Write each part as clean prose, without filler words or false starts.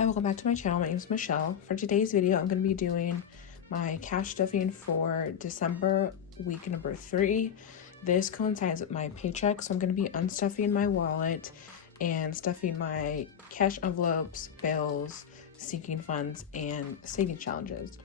Hi, welcome back to my channel. My name is Michelle. For today's video, I'm going to be doing my cash stuffing for December week number 3. This coincides with my paycheck, so I'm going to be unstuffing my wallet and stuffing my cash envelopes, bills, sinking funds, and saving challenges.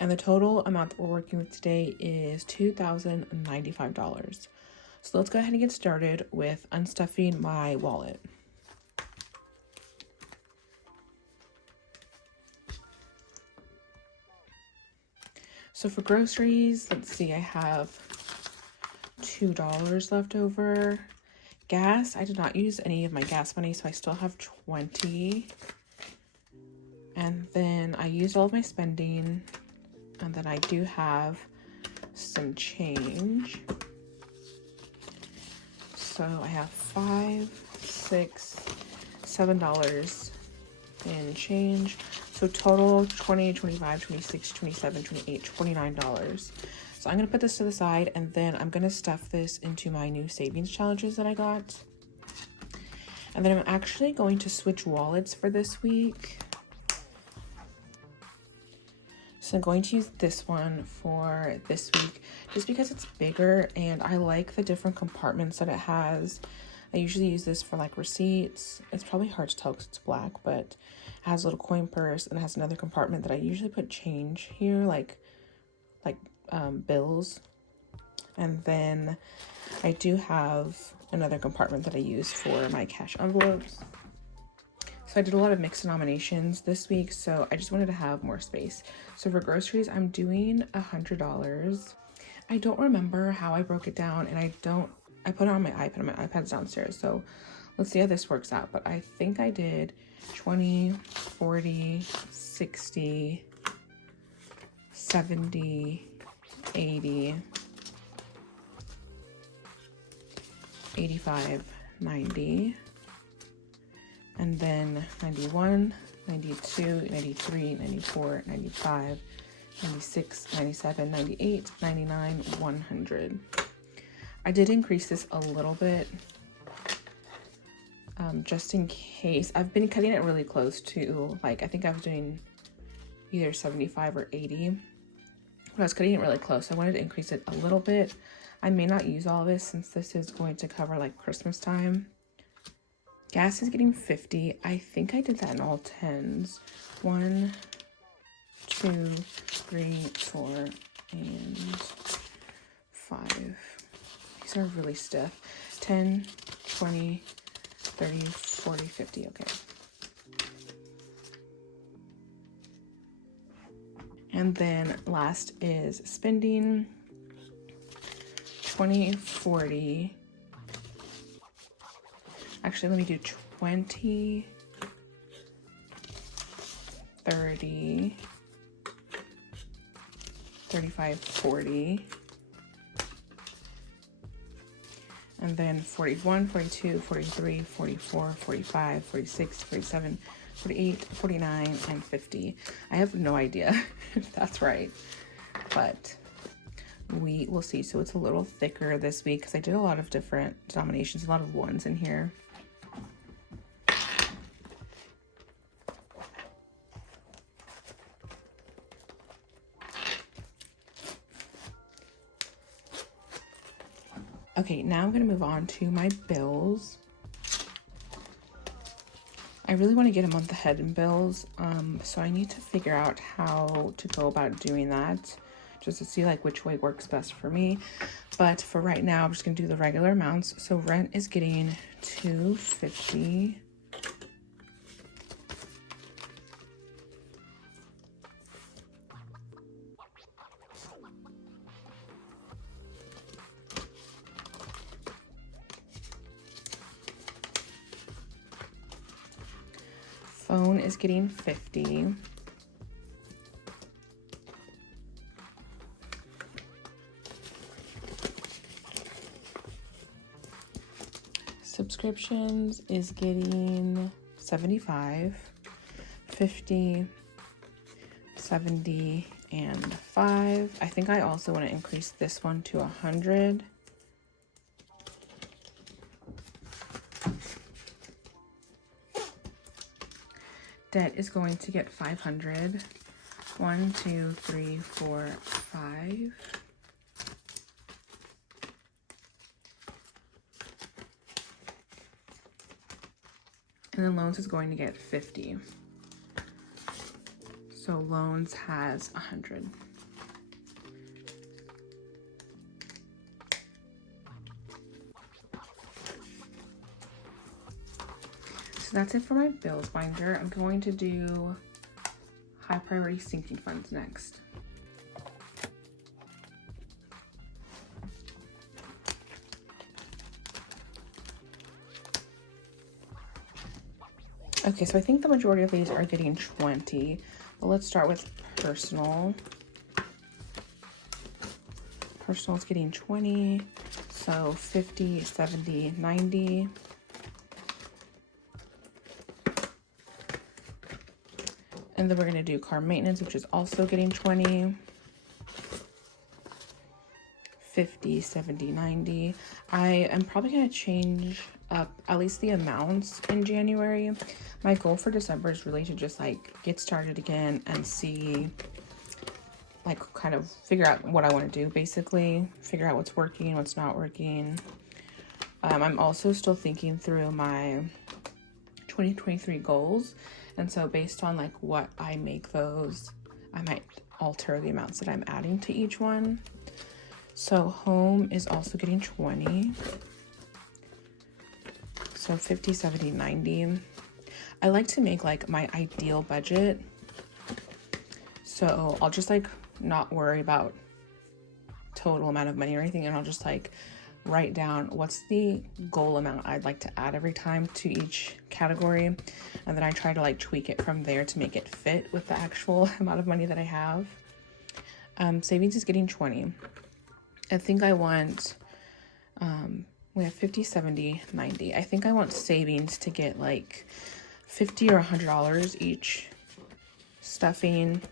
And the total amount that we're working with today is $2,095. So let's go ahead and get started with unstuffing my wallet. So for groceries, let's see, I have $2 left over. Gas, I did not use any of my gas money, so I still have 20. And then I used all of my spending, and then I do have some change. So I have $5, $6, $7 in change. So total 20, 25, 26, 27, 28, $29. So I'm going to put this to the side, and then I'm going to stuff this into my new savings challenges that I got. And then I'm actually going to switch wallets for this week. So I'm going to use this one for this week just because it's bigger and I like the different compartments that it has. I usually use this for like receipts. It's probably hard to tell because it's black, but it has a little coin purse and it has another compartment that I usually put change here, like bills. And then I do have another compartment that I use for my cash envelopes. So I did a lot of mixed denominations this week, so I just wanted to have more space. So for groceries, I'm doing $100. I don't remember how I broke it down, and I put it on my iPad. My iPad's downstairs, so let's see how this works out. But I think I did 20, 40, 60, 70, 80, 85, 90, and then 91, 92, 93, 94, 95, 96, 97, 98, 99, 100. I did increase this a little bit, just in case. I've been cutting it really close to, like, I think I was doing either 75 or 80. But I was cutting it really close. I wanted to increase it a little bit. I may not use all of this since this is going to cover like Christmas time. Gas is getting 50. I think I did that in all 10s. 1, 2, 3, 4, and 5. These are really stiff. 10, 20, 30, 40, 50. Okay. And then last is spending. 20, 40. Actually, let me do 20, 30, 35, 40. And then 41, 42, 43, 44, 45, 46, 47, 48, 49, and 50. I have no idea if that's right, but we will see. So it's a little thicker this week because I did a lot of different denominations, a lot of ones in here. Okay, now I'm going to move on to my bills. I really want to get a month ahead in bills, so I need to figure out how to go about doing that, just to see like which way works best for me. But for right now, I'm just going to do the regular amounts. So rent is getting $250. Phone is getting 50. Subscriptions is getting 75, 50, 70, and 5. I think I also want to increase this one to 100. Debt is going to get 500. 1, 2, 3, 4, 5. And then loans is going to get 50. So loans has 100. So that's it for my bills binder. I'm going to do high priority sinking funds next. Okay, so I think the majority of these are getting 20, but let's start with personal. Personal is getting 20, so 50, 70, 90. And then we're gonna do car maintenance, which is also getting 20. 50, 70, 90. I am probably gonna change up at least the amounts in January. My goal for December is really to just like get started again and see, like kind of figure out what I want to do, basically figure out what's working, what's not working. I'm also still thinking through my 2023 goals, and so based on like what I make those, I might alter the amounts that I'm adding to each one. So home is also getting 20. So 50, 70, 90. I like to make like my ideal budget. So I'll just like not worry about total amount of money or anything, and I'll just like write down what's the goal amount I'd like to add every time to each category, and then I try to like tweak it from there to make it fit with the actual amount of money that I have. Savings is getting 20. I think I want we have 50, 70, 90. I think I want savings to get like $50 or $100 each. Stuffing,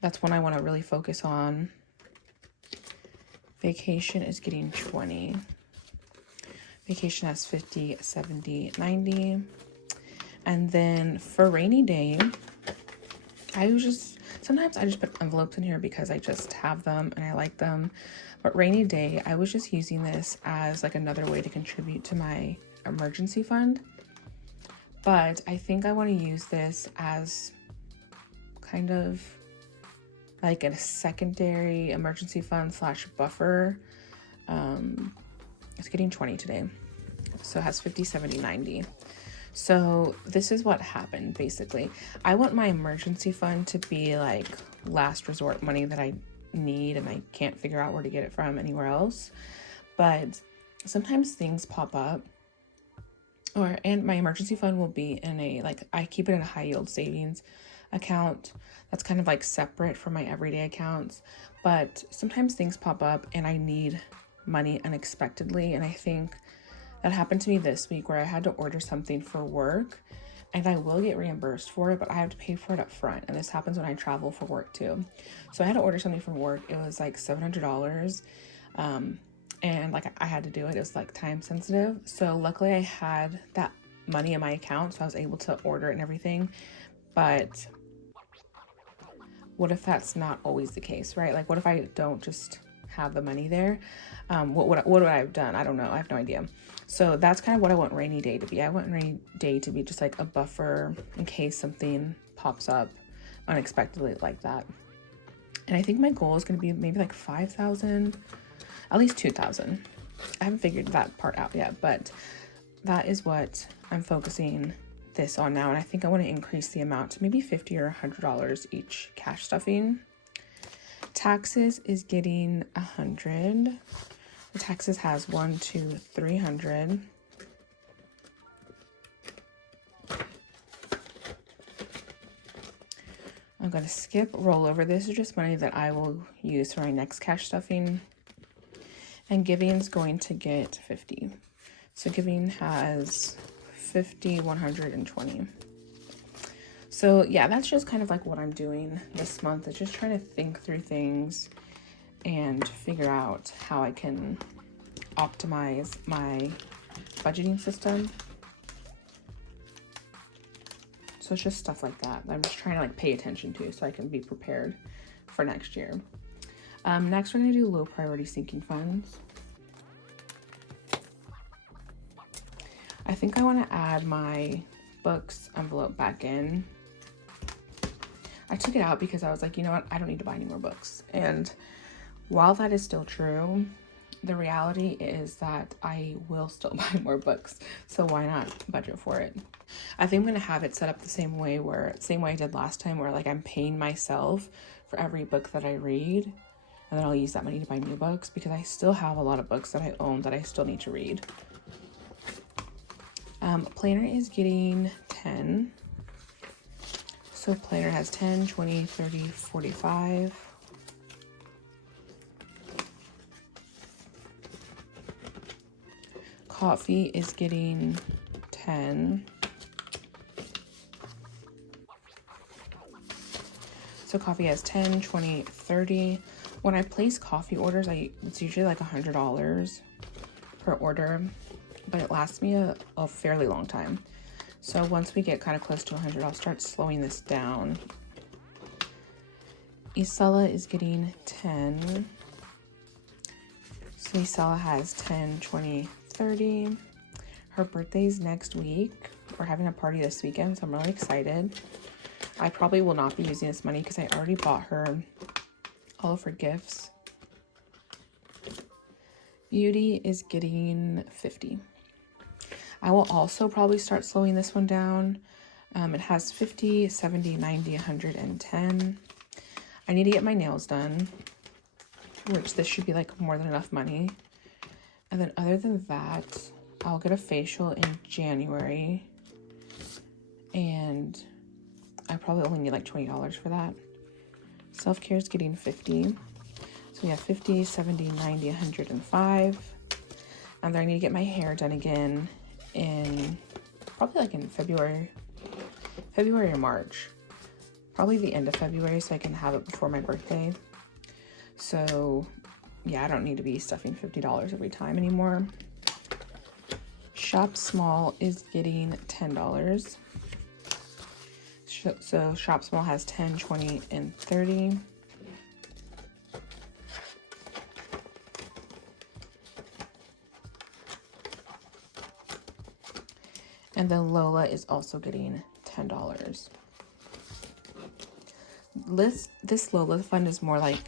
that's one I want to really focus on. Vacation is getting 20. Vacation has 50, 70, 90. And then for rainy day, sometimes I just put envelopes in here because I just have them and I like them. But rainy day, I was just using this as like another way to contribute to my emergency fund. But I think I want to use this as kind of like a secondary emergency fund / buffer. It's getting 20 today. So it has 50, 70, 90. So this is what happened basically. I want my emergency fund to be like last resort money that I need and I can't figure out where to get it from anywhere else. But sometimes things pop up, and my emergency fund will be in a, like, I keep it in a high yield savings account that's kind of like separate from my everyday accounts. But sometimes things pop up and I need money unexpectedly, and I think that happened to me this week where I had to order something for work, and I will get reimbursed for it, but I have to pay for it up front. And this happens when I travel for work too. So I had to order something from work. It was like $700. And like I had to do it. It was like time sensitive. So luckily I had that money in my account, so I was able to order it and everything. But what if that's not always the case, right? Like what if I don't just have the money there? What would I have done? I don't know. I have no idea. So that's kind of what I want rainy day to be. I want rainy day to be just like a buffer in case something pops up unexpectedly like that. And I think my goal is going to be maybe like 5,000, at least 2,000. I haven't figured that part out yet, but that is what I'm focusing this on now. And I think I want to increase the amount to maybe $50 or $100 each cash stuffing. Taxes is getting 100. The taxes has 1, 2, 300. I'm going to skip rollover. This is just money that I will use for my next cash stuffing. And giving is going to get 50. So giving has 50, 120. So yeah, that's just kind of like what I'm doing this month. It's just trying to think through things and figure out how I can optimize my budgeting system. So it's just stuff like that I'm just trying to like pay attention to so I can be prepared for next year. Next we're gonna do low priority sinking funds. I think I want to add my books envelope back in. I took it out because I was like, you know what, I don't need to buy any more books. And while that is still true, the reality is that I will still buy more books. So why not budget for it? I think I'm gonna have it set up the same way I did last time, where like I'm paying myself for every book that I read, and then I'll use that money to buy new books, because I still have a lot of books that I own that I still need to read. Planner is getting 10. So planner has 10, 20, 30, 45. Coffee is getting 10. So coffee has 10, 20, 30. When I place coffee orders, it's usually like $100 per order, but it lasts me a fairly long time. So once we get kind of close to 100, I'll start slowing this down. Isella is getting 10. So Isella has 10, 20, 30. Her birthday's next week. We're having a party this weekend, so I'm really excited. I probably will not be using this money because I already bought her all of her gifts. Beauty is getting 50. I will also probably start slowing this one down. It has 50, 70, 90, 110. I need to get my nails done, which this should be like more than enough money. And then other than that, I'll get a facial in January, and I probably only need like $20 for that. Self-care is getting 50. So we have 50, 70, 90, 105. And then I need to get my hair done again in probably like in February or March. Probably the end of February, so I can have it before my birthday. So yeah, I don't need to be stuffing $50 every time anymore. Shop Small is getting $10. So Shop Small has 10, 20, and 30. And then Lola is also getting $10. This Lola fund is more like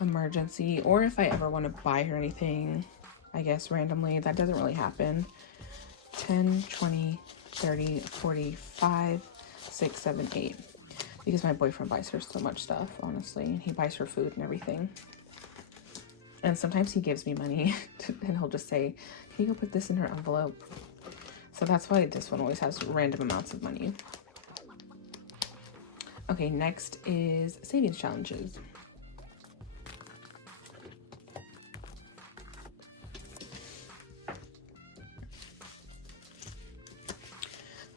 emergency, or if I ever want to buy her anything, I guess randomly. That doesn't really happen. 10, 20, 30, 45, 6, 7, 8. Because my boyfriend buys her so much stuff, honestly. And he buys her food and everything. And sometimes he gives me money and he'll just say, can you go put this in her envelope? So that's why this one always has random amounts of money. Okay, next is savings challenges.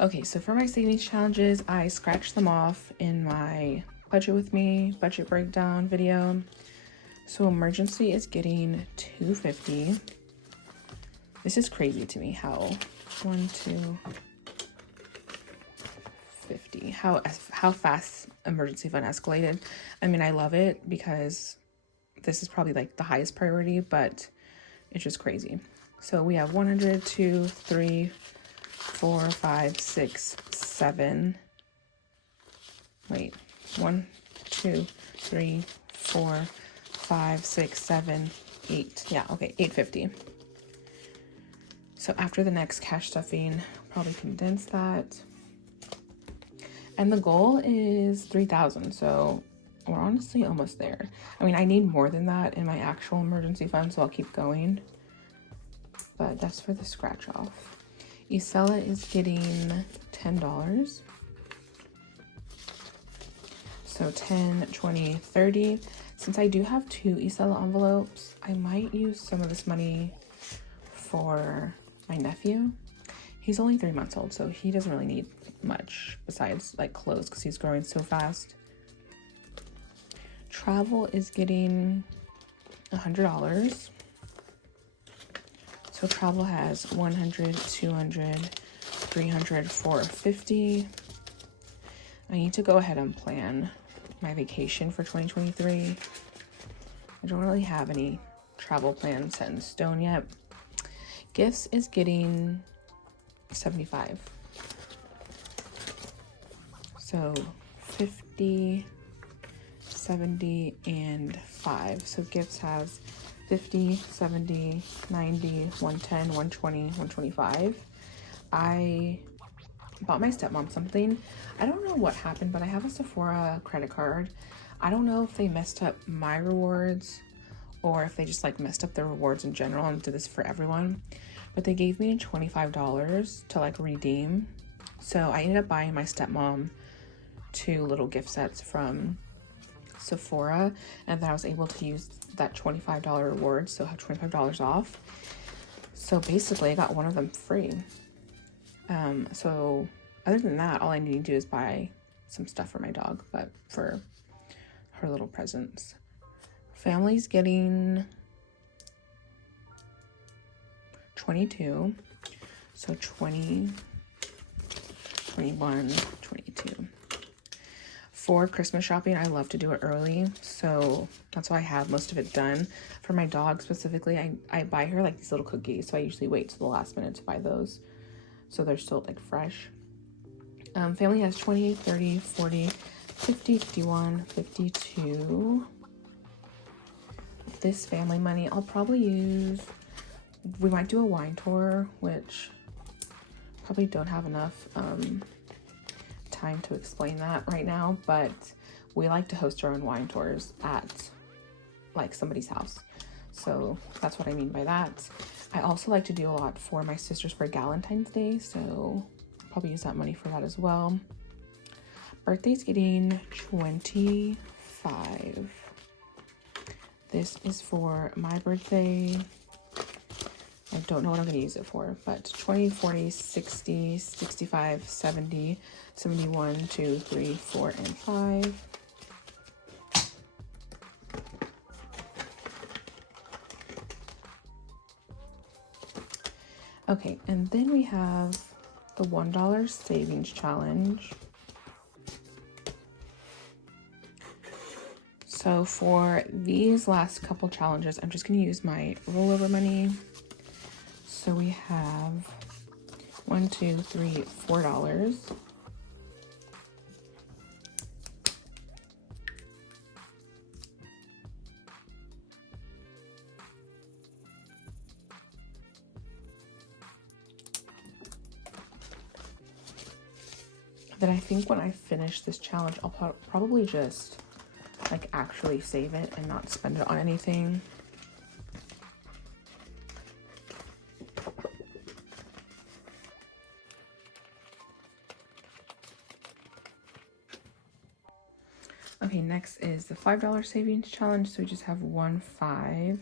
Okay, so for my savings challenges, I scratched them off in my budget with me budget breakdown video. So emergency is getting $250. This is crazy to me how 1, 2, 50. How fast emergency fund escalated. I mean, I love it because this is probably like the highest priority, but it's just crazy. So we have 100, 2, 3, 4, 5, 6, 7. Wait, 1, 2, 3, 4, 5, 6, 7, 8. Yeah, okay, $850. So after the next cash stuffing, probably condense that. And the goal is 3,000. So we're honestly almost there. I mean, I need more than that in my actual emergency fund, so I'll keep going. But that's for the scratch off. Isella is getting $10. So 10, 20, 30. Since I do have 2 Isella envelopes, I might use some of this money for my nephew. He's only 3 months old, so he doesn't really need much besides like clothes because he's growing so fast. Travel is getting $100. So travel has 100, 200, 300, 450. I need to go ahead and plan my vacation for 2023. I don't really have any travel plans set in stone yet. Gifts is getting 75. So 50, 70, and 5. So gifts has 50, 70, 90, 110, 120, 125. I bought my stepmom something. I don't know what happened, but I have a Sephora credit card. I don't know if they messed up my rewards or if they just like messed up the rewards in general and did this for everyone. But they gave me $25 to like redeem. So I ended up buying my stepmom 2 little gift sets from Sephora, and then I was able to use that $25 reward, so I have $25 off. So basically I got one of them free. So other than that, all I need to do is buy some stuff for my dog, but for her little presents. Family's getting 22, so 20, 21, 22. For Christmas shopping, I love to do it early, so that's why I have most of it done. For my dog specifically, I buy her like these little cookies, so I usually wait till the last minute to buy those, so they're still like fresh. Family has 20, 30, 40, 50, 51, 52. This family money, I'll probably use, we might do a wine tour, which probably don't have enough time to explain that right now, but we like to host our own wine tours at like somebody's house. So that's what I mean by that. I also like to do a lot for my sisters for Valentine's Day, so I'll probably use that money for that as well. Birthday's getting 25. This is for my birthday. I don't know what I'm going to use it for, but 20, 40, 60, 65, 70, 71, 2, 3, 4, and 5. Okay, and then we have the $1 savings challenge. So for these last couple challenges, I'm just going to use my rollover money. So we have $1, $2, $3, $4. Then I think when I finish this challenge, I'll probably just like actually save it and not spend it on anything. Okay, next is the $5 savings challenge. So we just have 1, 5.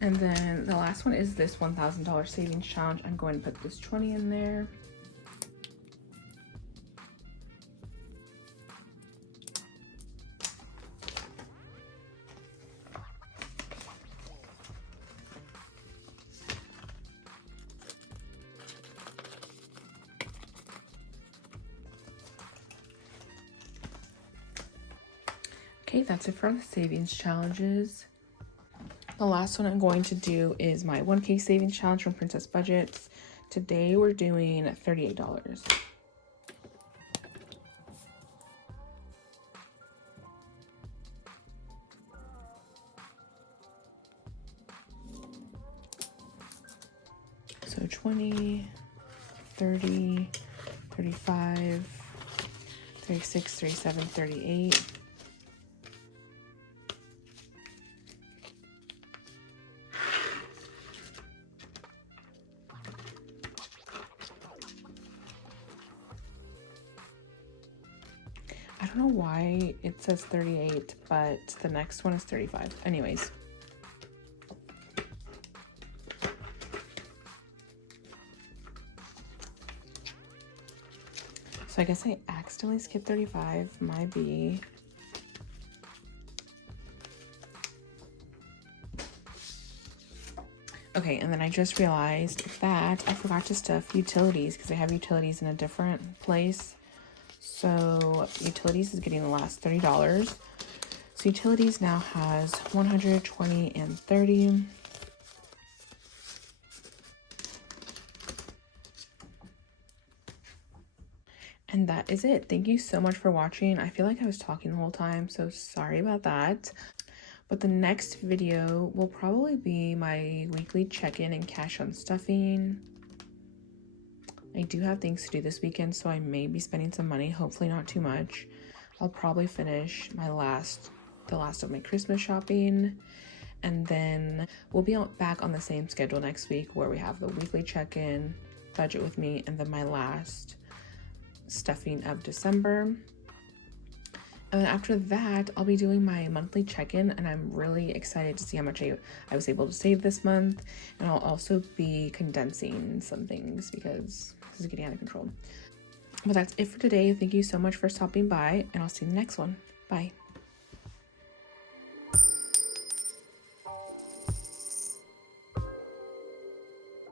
And then the last one is this $1,000 savings challenge. I'm going to put this 20 in there. Okay, that's it for the savings challenges. The last one I'm going to do is my 1K savings challenge from Princess Budgets. Today we're doing $38. So 20, 30, 35, 36, 37, 38. wait, it says 38, but the next one is 35. Anyways. So I guess I accidentally skipped 35, my B. Okay, and then I just realized that I forgot to stuff utilities because I have utilities in a different place. So utilities is getting the last $30. So utilities now has 120 and 30. And that is it. Thank you so much for watching. I feel like I was talking the whole time, so sorry about that. But the next video will probably be my weekly check-in and cash on stuffing. I do have things to do this weekend, so I may be spending some money, hopefully not too much. I'll probably finish the last of my Christmas shopping, and then we'll be back on the same schedule next week where we have the weekly check-in, budget with me, and then my last stuffing of December. And then after that, I'll be doing my monthly check-in, and I'm really excited to see how much I was able to save this month. And I'll also be condensing some things because this is getting out of control. But that's it for today. Thank you so much for stopping by, and I'll see you in the next one. Bye.